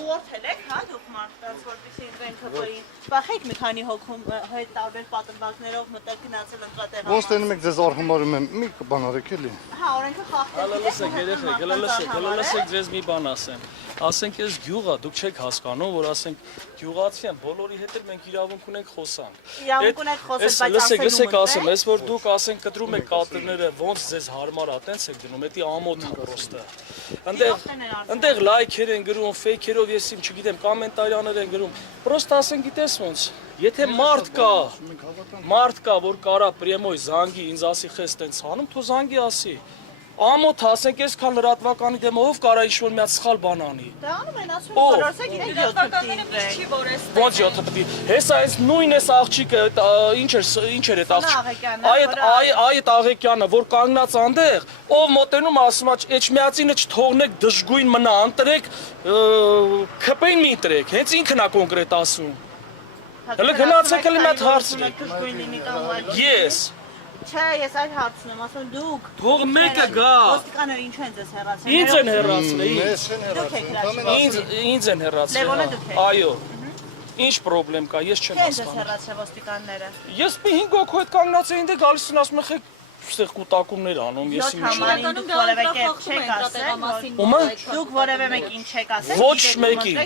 Ուղղորդել եք, հա, դուք մարդկանց, որպեսզի ընտրեն ԿՊ-ին։ Վախեք մի քանի հոգում հետ տարբեր պատրվակներով մտել գնացել ընտրատեղամաս։ Ոնց տենում եք ձեզ արհամարում եմ, մի բան արեք էլի։ Հա, օրենքը խախտել Գլալսեք ձեզ մի բան ասեմ։ Ասենք այս գյուղը դուք չեք հասկանում, որ ասենք գյուղացի են, բոլորի հետ էլ մենք իրավունք ունենք խոսանք։ Իրավունք ունեք խոսել, բայց լսեք ասեմ, այս որ դուք ասենք կտրում եք կատրները, ոնց ձեզ հարմար ա, տենց եք դնում, դա ամոթ ա պրոստը։ Այնտեղ լայքեր են գրում, ֆեյքերով ես իմ չգիտեմ, կոմենտարիաներ են գրում։ Պրոստը ասենք գիտես ոնց, եթե մարդ կա, որ կարա պրեմոյ զանգի ինձ ասի խես տենց անում, թո զանգի ասի։ Ամոթ ասենք այսքան լրատվականի դեմ ով կարա ինչ-որ մի հատ սխալ բան անի։ Դա անում են ասում բոլորսեք իրենք 7-ը Ոնց 7-ը։ Հեսա այս նույն էս աղջիկը ինչ էր այդ աղջիկը։ Այդ Աղեկյանը, որ կանգնած անդեղ, ով մոտենում ասում է, «Էջմիածինը չթողնեք դժգույն մնա, ընտրեք, քպեն մի ընտրեք»։ Հենց ինքն է կոնկրետ ասում։ Հələ գնացեք էլի մի հատ հարցնեք։ Ես Չէ, ես այդ հարցնում եմ, ասում դուք Թող մեկը գա։ Ոստիկանները ինչու են ձեզ հեռացել։ Ինձ են հեռացել, ինձ են հեռացել։ Լևոնը դուք եք։ Այո։ Ինչ խնդրեմ կա, ես չեմ Ինչ ձեզ հասկանում։ հեռացել ոստիկանները։ Ես մի 5 հոգու հետ կանգնած էի, դե գալիս են ասում եք ստեղ կուտակումներ անում, ես ինչ։ Համարին դուք որևէ կերպ չեք ասել։ Ումա։ Դուք որևէ մեկին չեք ասել։ Ոչ մեկին։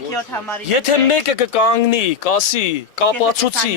Եթե մեկը կկանգնի, կասի, կապացուցի,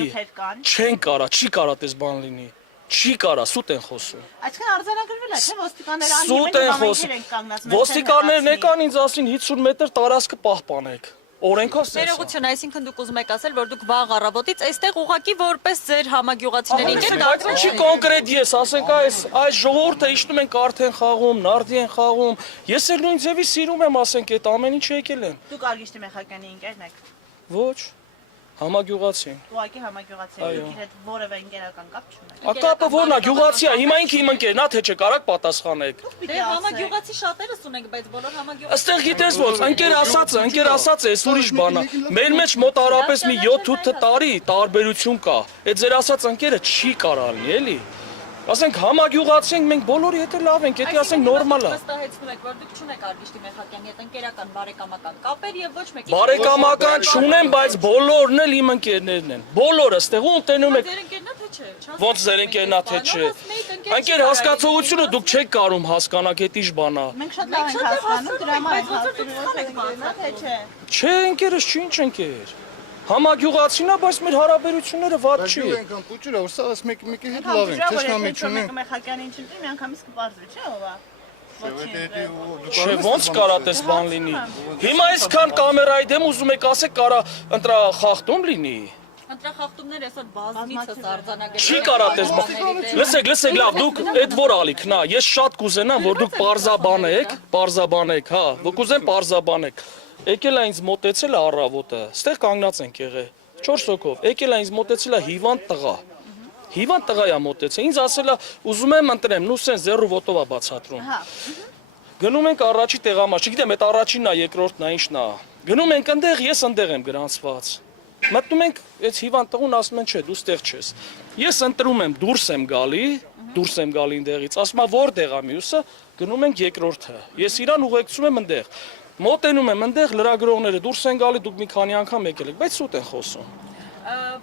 չեն կարա, չի կարա դες բան լինի։ Չի կարա, սուտ են խոսում։ Այսքան արձանագրվել է, թե ոստիկանները անի Սուտ են խոսում։ Ոստիկաններն եկան ինձ ասին 50 մետր տարածքը պահպանեք։ Օրենքով սենց։ Ներողություն, այսինքն դուք ուզում եք ասել, որ դուք վաղ առավոտից այստեղ ուղակի որպես ձեր համագյուղացիներին եք Բայց չի կոնկրետ ես, ասենք այս ժողովուրդը իջնում են կարթ են խաղում, նարդի են խաղում։ Ես էլ նույն ձևի սիրում եմ, ասենք այդ ամեն ինչ եկել են։ Դուք Արգիշտի Մեխակյանի ընկերն եք։ Ոչ։ Համագյուղացին։ Ուղղակի համագյուղացի եք, դուք իրդ որևէ ընկերական կապ չունեք։ Ակապը ո՞րն է, գյուղացի է, հիմա ինքը իմ ընկերն է, թե չէ, կարաք պատասխանեք։ Դե համագյուղացի շատերս ունենք, բայց բոլոր համագյուղացի Այստեղ գիտես ոնց, ընկեր ասած է, այս ուրիշ բան է։ Մեր մեջ մոտարապես մի 7-8 տարի տարբերություն կա։ Այդ ձեր ասած ընկերը չի կարա լինի, էլի։ Ասենք համագյուղացի ենք, մենք բոլորի հետ լավ ենք, եթե ասենք նորմալ է։ Վստահեցնում եք, որ դուք չունեք Արգիշտի Մեխակյանի հետ ընկերական բարեկամական կապեր եւ ոչ մեկի Բարեկամական չունեմ, բայց բոլորն էլ իմ ընկերներն են։ Բոլորը ստեղ ու տենում եք։ Ձեր ընկերն է թե չէ։ Ոնց ձեր ընկերն է թե չէ։ Ընկեր հասկացողությունը դուք չեք կարում հասկանաք, դա ի՞նչ բան է։ Մենք շատ լավ ենք հասկանում, դրա համար թե չէ։ Չէ, ընկերս չի, ինչ ընկեր։ Համագյուղացին է, բայց մեր հարաբերությունները վատ չի։ Բայց անգամ փուճուրա, որ սա մեկի հետ լավ ենք, թշնամի չունենք։ Մեխակյանին չընտրի, միանգամից կպարզվի, չէ՞ ով է։ Չէ, ոնց կարա դες բան լինի։ Հիմա այսքան կամերայի դեմ ուզում եք ասեք կարա ընտրա խախտում լինի։ Ընտրախախտումներ այսօր բազմիցս արձանագրել Չի կարա դες բան։ Լսեք, լավ, դուք այդ որ ալիքն է, ես շատ կուզենամ, որ դուք պարզաբանեք, հա, որ կուզեմ պարզաբանեք։ Եկել է ինձ մոտեցել է առավոտը, ստեղ կանգնած ենք եղել 4 հոգով, եկել է ինձ մոտեցել է հիվանդ տղա։ Հիվանդ տղա է մոտեցել, ինձ ասել է ուզում եմ ընտրեմ, նուսեն 0 վոտով է բացատրում։ Գնում ենք առաջի տեղամաս, չգիտեմ այդ առաջինն է, երկրորդն է, ինչն է։ Գնում ենք այնտեղ, ես այնտեղ եմ գրանցված։ Մտնում ենք, այդ հիվանդ տղուն ասում են չէ, դու ստեղ չես։ Ես ընտրում եմ, դուրս եմ գալի այնտեղից, ասում է որտեղ է մյուսը, գնում ենք երկրորդը։ Ես իրան ուղեկցում եմ այնտեղ։ Մոտենում եմ այնտեղ լրագրողները դուրս են գալի, դուք մի քանի անգամ եկել եք, բայց սուտ են խոսում։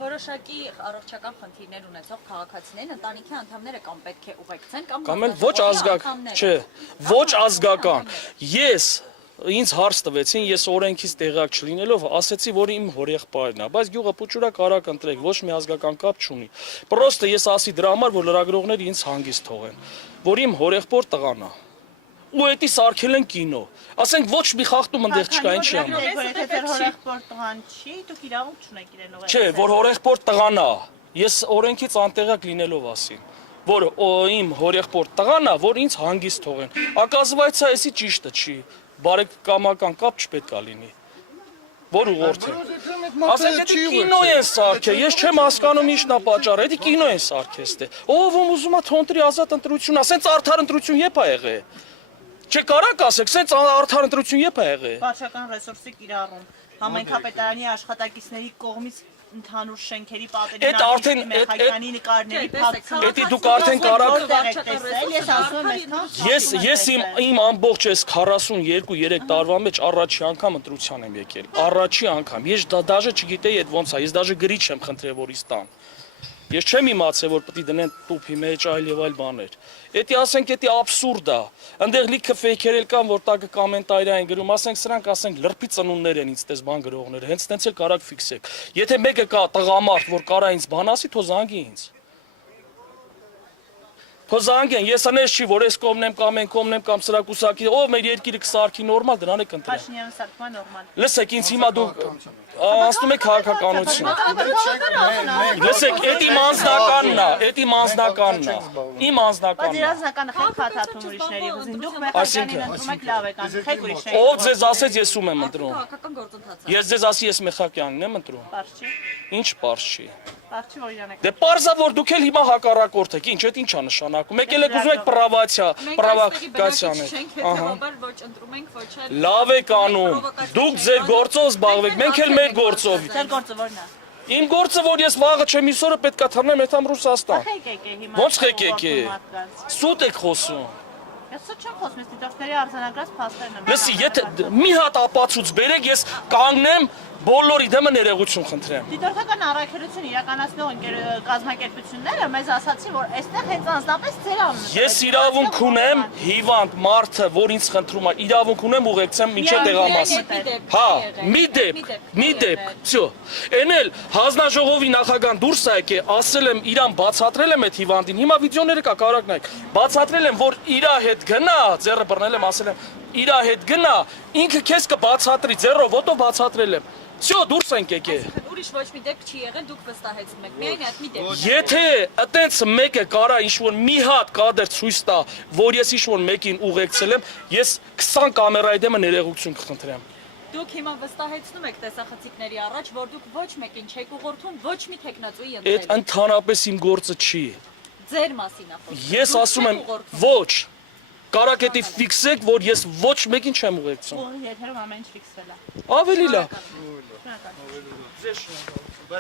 Որոշակի առողջական խնդիրներ ունեցող քաղաքացիներին ընտանիքի անդամները կամ պետք է ուղեկցեն կամ էլ ոչ ազգական, չէ, ոչ ազգական։ Ինձ հարց տվեցին, ես օրենքից տեղյակ չլինելով ասեցի, որ իմ հորեղբայրն է, բայց գյուղը փուճուրա կարակ ընտրեք, ոչ մի ազգական կապ չունի։ Պրոստը ես ասի դրա համար, որ լրագրողները ինձ հանգիստ թողեն, որ իմ հորեղբոր տղան է։ Ու էդի սարքել են կինո։ Ասենք ոչ մի խախտում ընդեղ չկա, ինչի անում։ Եթե ձեր հորեղբոր տղան չի, դուք իրավունք չունեք իրեն ուղեկցել։ Չէ, որ հորեղբոր տղան է։ Ես օրենքից անտեղյակ լինելով ասի, որ իմ հորեղբոր տղան է, որ ինձ հանգիստ թողեն։ Ակազվայցա էսի ճիշտը չի։ Բարեկամական կապ չպետք է լինի։ Որ ուղղորդեն։ Ասենք դա կինո են սարքել, ես չեմ հասկանում ինչն է պատճառը, դա կինո են սարքել ստե։ Ով ուզում է թոնտրի ազատ ընտրություն, ասենց արդար ընտրություն եպ է եղել։ Չէ կարակ ասեք, սենց արդար ընտրություն եպ է եղել։ Վարչական ռեսուրսի կիրառում, համայնքապետարանի աշխատակիցների կողմից ընդհանուր շենքերի պատերի Էդ արդեն- մեխանիկանի նկարների փակցում։ Էդի դուք արդեն կարա- Ես ասում եմ, Ես իմ ամբողջ այս 42-3 տարվա մեջ առաջի անգամ ընտրության եմ եկել։ Առաջի անգամ։ Ես դա դաժե չգիտեի այդ ոնց է։ Ես դաժե գրիչ եմ խնդրել որ իստան։ Ես չեմ իմացել որ պետք է դնեն տուփի մեջ այլ եւ այլ բաներ։ Էդի ասենք էդի աբսուրդ է։ Այնտեղ լիքը ֆեյքեր էլ կան որ տակը կոմենտարի են գրում, ասենք սրանք ասենք լրբի ծնուններ են ինձ տես բան գրողները։ Հենց տենց էլ կարակ ֆիքսեք։ Եթե մեկը կա տղամարդ որ կարա ինձ բան ասի, թո զանգի ինձ։ Փոզանգեն, ես անես չի, որ ես կողմնեմ կամ են կողմնեմ կամ սրա կուսակի, ով մեր երկիրը կսարքի նորմալ, դրան եք ընտրել։ Փաշինյանը սարքման նորմալ։ Լսեք, ինձ հիմա դուք ասում եք քաղաքականություն։ Լսեք, էդ իմ անձնականն է, էդ իմ անձնականն է։ Իմ Բայց անձնականն է։ իրանձնականը խեք փաթաթում ուրիշների ուզին։ Դուք մեխանիկանին ընտրում եք լավ եք անում, խեք ուրիշների։ Ով ձեզ ասեց ես ում եմ ընտրում։ Քաղաքական գործընթաց է։ Ես ձեզ ասի ես Մեխակյանին եմ ընտրում։ Պարզ չի։ Ինչ պարզ չի։ Պարզ չի որ իրան եք։ Դե պարզա որ դուք էլ հիմա հակառակորդ եք, ինչ էդ ինչ է նշանակում։ Եկել եք ուզում եք պրովացիա, պրովոկացիաներ։ Ահա։ Ոչ ընտրում ենք, ոչ էլ։ Լավ եք անում։ Դուք ձեր գործով զբաղվեք, մենք էլ մեր գործով։ Ձեր գործը որն է։ Իմ գործը որ ես վաղը չեմ իսօրը պետքա թռնեմ հետամ Ռուսաստան։ Խեք եք հիմա։ Ոնց խեք եք։ Սուտ եք խոսում։ Ես սուտ չեմ խոսում, ես դիտորդների արձանագրած փաստերն եմ։ Լսի, եթե մի հատ ապացույց բերեք, ես կանգնեմ բոլորի դեմը ներողություն խնդրեմ։ Դիտորդական առաքելություն իրականացնող կազմակերպությունները մեզ ասացին, որ այստեղ հենց անձնապես ձեր անունը։ Ես իրավունք ունեմ հիվանդ մարդը, որ ինձ խնդրում է, իրավունք ունեմ ուղեկցեմ մինչև տեղամասը։ Հա, մի դեպք, всё։ Էնել հանձնաժողովի նախագահան դուրս է եկել, ասել եմ իրան բացատրել եմ այդ հիվանդին, հիմա վիդեոները կա կարակ նայեք։ Բացատրել եմ, որ իրա հետ գնա, ձեռը բռնել եմ, ասել եմ, իրա հետ գնա, ինքը քեզ կբացատրի, ձեռով ոտով բացատրել եմ։ Всё, դուրս ենք եկել։ Ուրիշ ոչ մի դեպք չի եղել, դուք վստահեցնում եք։ Միայն այդ մի դեպք։ Եթե այտենց մեկը կարա ինչ-որ մի հատ կադր ցույց տա, որ ես ինչ-որ մեկին ուղեկցել եմ, ես 20 կամերայի դեմը ներողություն կխնդրեմ։ Դուք հիմա վստահեցնում եք տեսախցիկների առաջ, որ դուք ոչ մեկին չեք ուղղորդում, ոչ մի տեխնացուի Այդ ընտրել։ ընդհանրապես իմ գործը չի։ Ձեր մասին է խոսքը։ Ես ասում եմ ոչ։ Կարակ էդի ֆիքսեք, որ ես ոչ մեկին չեմ ուղեկցում։ Եթերում ամեն ինչ ֆիքսվել է։ Ավելի լավ։ Շնորհակալ։ Ձեզ շնորհակալ։